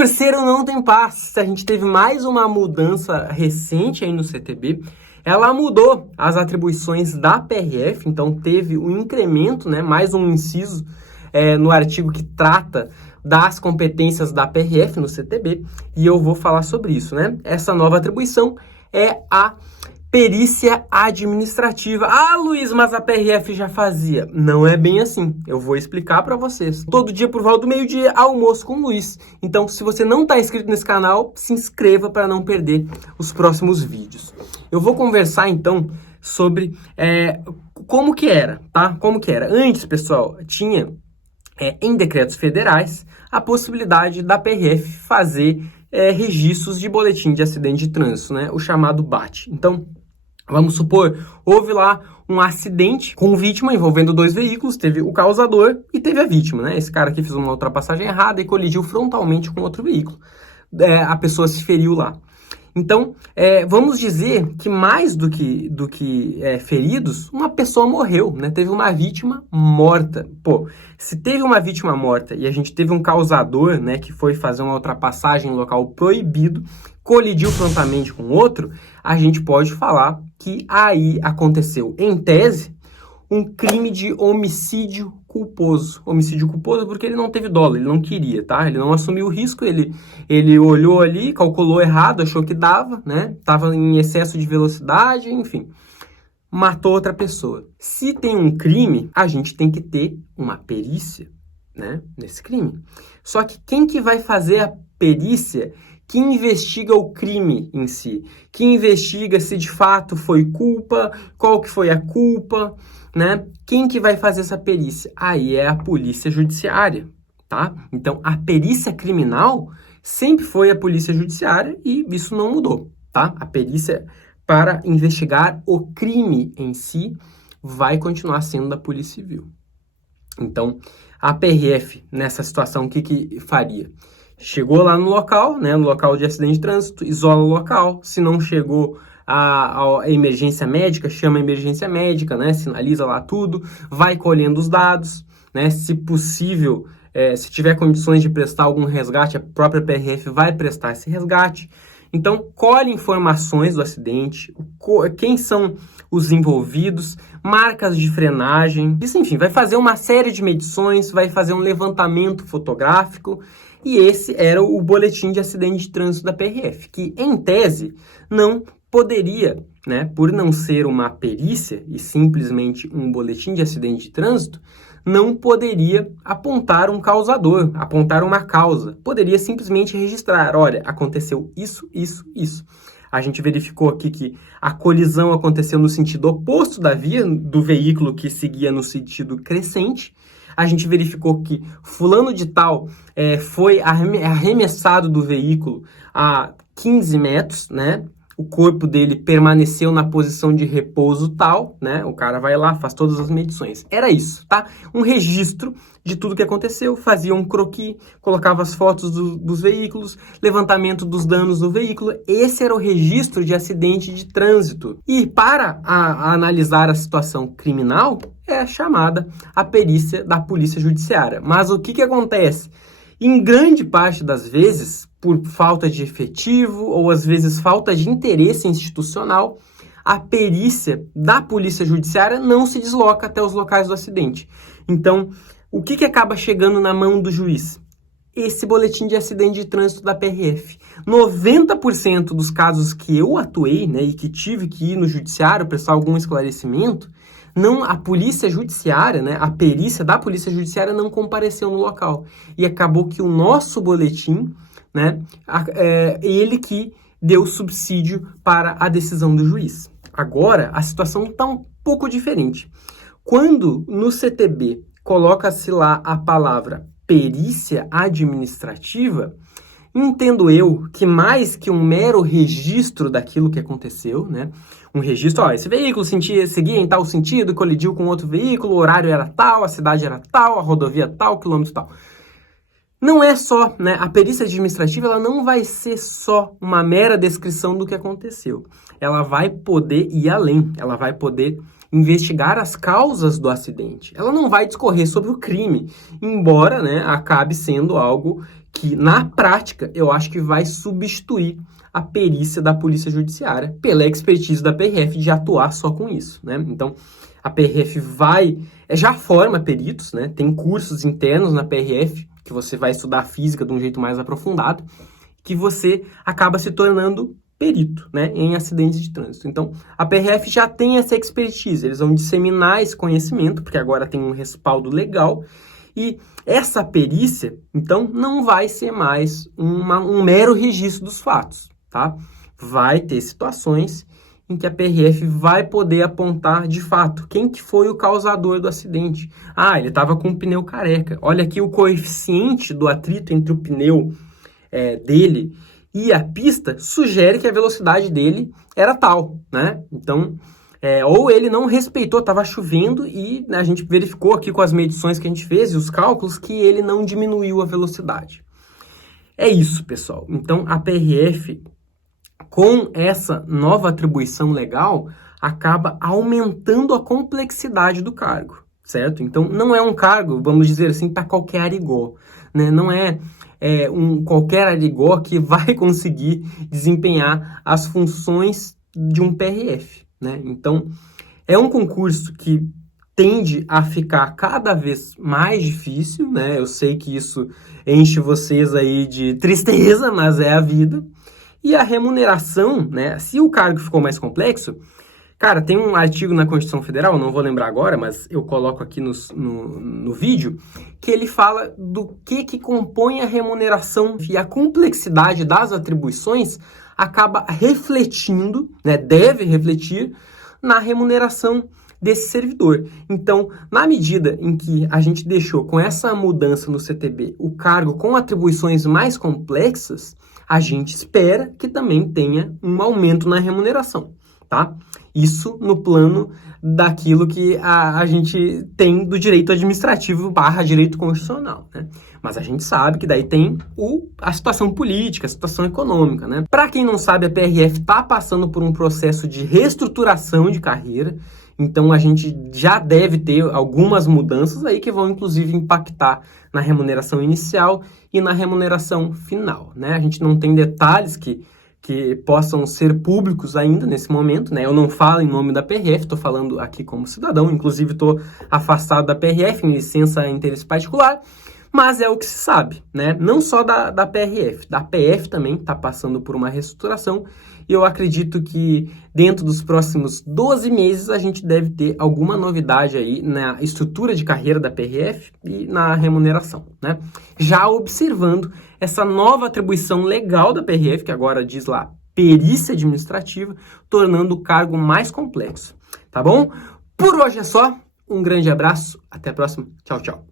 Concurseiro não tem paz. A gente teve mais uma mudança recente aí no CTB. Ela mudou as atribuições da PRF, então teve um incremento, né, mais um inciso no artigo que trata das competências da PRF no CTB, e eu vou falar sobre isso, né? Essa nova atribuição é a perícia administrativa. Ah, Luiz, mas a PRF já fazia. Não é bem assim. Eu vou explicar para vocês. Todo dia por volta do meio-dia, almoço com o Luiz. Então, se você não está inscrito nesse canal, se inscreva para não perder os próximos vídeos. Eu vou conversar, então, sobre como que era, tá? Como que era. Antes, pessoal, tinha em decretos federais a possibilidade da PRF fazer registros de boletim de acidente de trânsito, né? O chamado BAT. Então, vamos supor, houve lá um acidente com vítima envolvendo dois veículos, teve o causador e teve a vítima, né? Esse cara aqui fez uma ultrapassagem errada e colidiu frontalmente com outro veículo. A pessoa se feriu lá. Então, vamos dizer que mais do que feridos, uma pessoa morreu, né? Teve uma vítima morta. Pô, se teve uma vítima morta e a gente teve um causador, né, que foi fazer uma ultrapassagem em local proibido, colidiu frontalmente com outro, a gente pode falar que aí aconteceu, em tese, um crime de homicídio culposo. Homicídio culposo porque ele não teve dolo, ele não queria, tá? Ele não assumiu o risco, ele olhou ali, calculou errado, achou que dava, né? Tava em excesso de velocidade, enfim. Matou outra pessoa. Se tem um crime, a gente tem que ter uma perícia, né? Nesse crime. Só que quem que vai fazer a perícia que investiga o crime em si? Que investiga se de fato foi culpa, qual que foi a culpa, né? Quem que vai fazer essa perícia? Aí é a polícia judiciária, tá? Então, a perícia criminal sempre foi a polícia judiciária e isso não mudou, tá? A perícia para investigar o crime em si vai continuar sendo da Polícia Civil. Então, a PRF, nessa situação, o que faria? Chegou lá no local, né, no local de acidente de trânsito, isola o local. Se não chegou a emergência médica, chama a emergência médica, né, sinaliza lá tudo, vai colhendo os dados, né, se possível, se tiver condições de prestar algum resgate, a própria PRF vai prestar esse resgate. Então, colhe informações do acidente, quem são os envolvidos, marcas de frenagem, isso, enfim, vai fazer uma série de medições, vai fazer um levantamento fotográfico, e esse era o boletim de acidente de trânsito da PRF, que, em tese, não poderia, né, por não ser uma perícia e simplesmente um boletim de acidente de trânsito, não poderia apontar um causador, apontar uma causa. Poderia simplesmente registrar, olha, aconteceu isso, isso, isso. A gente verificou aqui que a colisão aconteceu no sentido oposto da via, do veículo que seguia no sentido crescente. A gente verificou que fulano de tal foi arremessado do veículo a 15 metros, né? O corpo dele permaneceu na posição de repouso tal, né? O cara vai lá, faz todas as medições. Era isso, tá? Um registro de tudo que aconteceu, fazia um croquis, colocava as fotos dos veículos, levantamento dos danos do veículo. Esse era o registro de acidente de trânsito. E para analisar a situação criminal, é chamada a perícia da Polícia Judiciária. Mas o que acontece? Em grande parte das vezes, por falta de efetivo ou às vezes falta de interesse institucional, a perícia da Polícia Judiciária não se desloca até os locais do acidente. Então, o que acaba chegando na mão do juiz? Esse boletim de acidente de trânsito da PRF. 90% dos casos que eu atuei, né, e que tive que ir no judiciário prestar algum esclarecimento, a polícia judiciária, né, a perícia da polícia judiciária não compareceu no local. E acabou que o nosso boletim, né, ele que deu subsídio para a decisão do juiz. Agora, a situação está um pouco diferente. Quando no CTB coloca-se lá a palavra perícia administrativa, entendo eu que mais que um mero registro daquilo que aconteceu, né? Um registro, esse veículo seguia em tal sentido, colidiu com outro veículo, o horário era tal, a cidade era tal, a rodovia tal, quilômetro tal. Não é só, né? A perícia administrativa, ela não vai ser só uma mera descrição do que aconteceu. Ela vai poder ir além, ela vai poder investigar as causas do acidente. Ela não vai discorrer sobre o crime, embora, né, acabe sendo algo que, na prática, eu acho que vai substituir a perícia da Polícia Judiciária pela expertise da PRF de atuar só com isso, né? Então, a PRF já forma peritos, né? Tem cursos internos na PRF que você vai estudar física de um jeito mais aprofundado, que você acaba se tornando perito, né, em acidentes de trânsito. Então, a PRF já tem essa expertise, eles vão disseminar esse conhecimento, porque agora tem um respaldo legal, e essa perícia, então, não vai ser mais um mero registro dos fatos, tá? Vai ter situações em que a PRF vai poder apontar, de fato, quem que foi o causador do acidente. Ah, ele estava com o pneu careca. Olha aqui o coeficiente do atrito entre o pneu dele e a pista sugere que a velocidade dele era tal, né? Então, ou ele não respeitou, estava chovendo e a gente verificou aqui com as medições que a gente fez e os cálculos que ele não diminuiu a velocidade. É isso, pessoal. Então, a PRF, com essa nova atribuição legal, acaba aumentando a complexidade do cargo, certo? Então, não é um cargo, vamos dizer assim, para qualquer arigó, né? Não é qualquer arigó que vai conseguir desempenhar as funções de um PRF, né? Então, é um concurso que tende a ficar cada vez mais difícil, né? Eu sei que isso enche vocês aí de tristeza, mas é a vida. E a remuneração, né? Se o cargo ficou mais complexo, cara, tem um artigo na Constituição Federal, não vou lembrar agora, mas eu coloco aqui no vídeo, que ele fala do que compõe a remuneração e a complexidade das atribuições acaba refletindo, né, deve refletir na remuneração desse servidor. Então, na medida em que a gente deixou com essa mudança no CTB o cargo com atribuições mais complexas, a gente espera que também tenha um aumento na remuneração, tá? Isso no plano daquilo que a gente tem do direito administrativo / direito constitucional, né? Mas a gente sabe que daí tem a situação política, a situação econômica, né? Para quem não sabe, a PRF está passando por um processo de reestruturação de carreira, então a gente já deve ter algumas mudanças aí que vão inclusive impactar na remuneração inicial e na remuneração final, né? A gente não tem detalhes que possam ser públicos ainda nesse momento, né? Eu não falo em nome da PRF, estou falando aqui como cidadão, inclusive estou afastado da PRF em licença em interesse particular, mas é o que se sabe, né? Não só da PRF, da PF também está passando por uma reestruturação e eu acredito que dentro dos próximos 12 meses a gente deve ter alguma novidade aí na estrutura de carreira da PRF e na remuneração, né? Já observando essa nova atribuição legal da PRF, que agora diz lá perícia administrativa, tornando o cargo mais complexo, tá bom? Por hoje é só, um grande abraço, até a próxima, tchau, tchau.